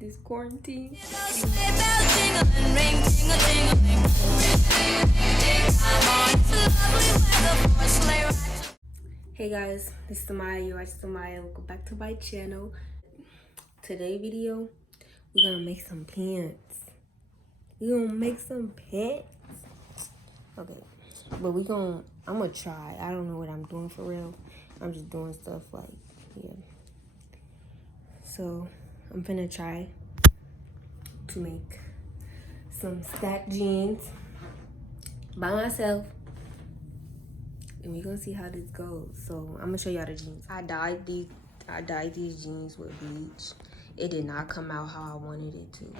this quarantine. Hey guys, this is Samaya. You're watching Samaya. Welcome back to my channel. Today video, we're gonna make some pants. We're gonna make some pants. Okay, but I'm gonna try. I don't know what I'm doing for real. I'm just doing stuff like, yeah. So I'm finna try to make some stacked jeans by myself, and we're gonna see how this goes. So I'm gonna show y'all the jeans. I dyed these jeans with bleach. It did not come out how I wanted it to,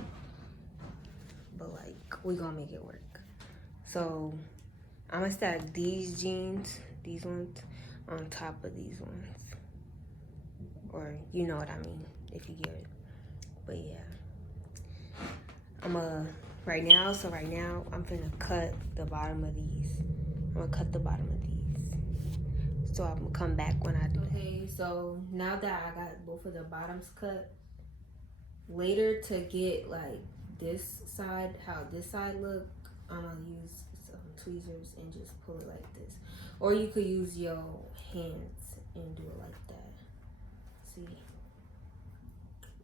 but like, we gonna make it work. So I'm gonna stack these jeans, these ones, on top of these ones, or you know what I mean if you get it. But yeah, right now I'm finna cut the bottom of these. I'm gonna cut the bottom of these, so I'm gonna come back when I do. Okay, so now that I got both of the bottoms cut, later to get like this side, how this side look, I'm gonna use some tweezers and just pull it like this, or you could use your hands and do it like that. See,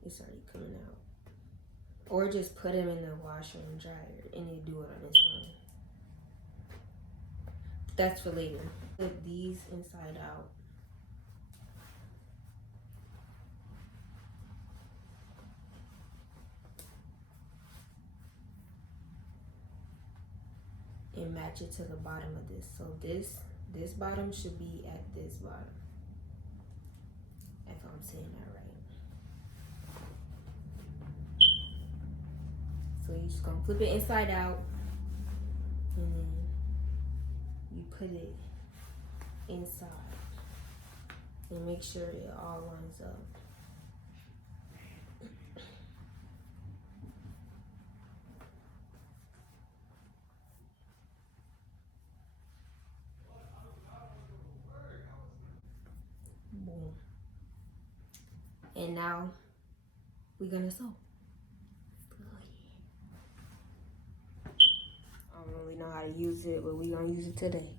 it's already coming out. Or just put them in the washer and dryer and then do it on its own. That's for later. Put these inside out. And match it to the bottom of this. So this bottom should be at this bottom, if I'm saying that right. So you're just gonna flip it inside out, and then you put it inside, and make sure it all lines up. Boom. And now we're gonna sew. I don't really know how to use it, but we're gonna use it today.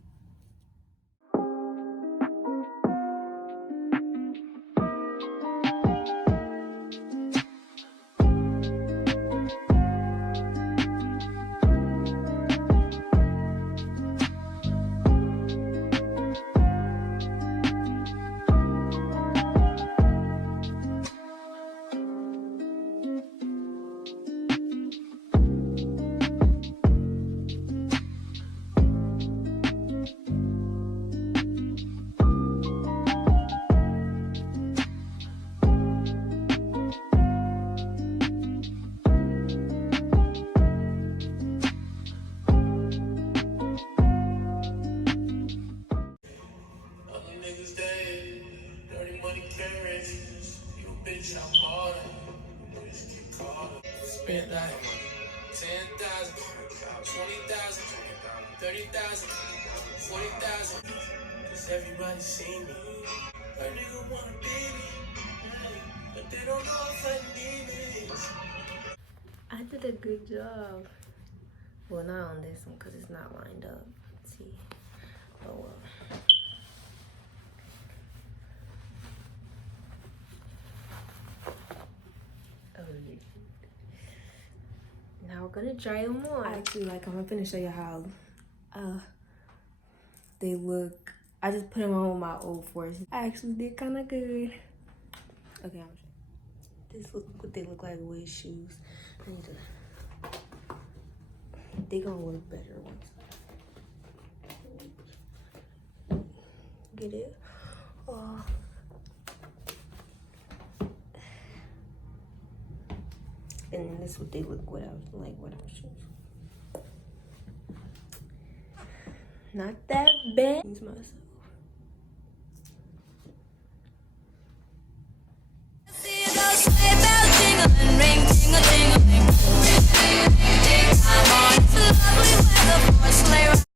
Spend like 10,000, 20,000, 30,000, 40,000. Cause everybody see me. A nigga wanna be me, but they don't know if I need it. I did a good job. Well, not on this one because it's not lined up. Let's see. Oh well. Now we're gonna try them on. Actually, I'm gonna show you how they look. I just put them on with my old force. I actually did kind of good. Okay, I'm gonna show you. This look what they look like with shoes. I need to. They gonna look better once. Get it? Oh. And then this is what they look without shoes. Not that bad. Use myself.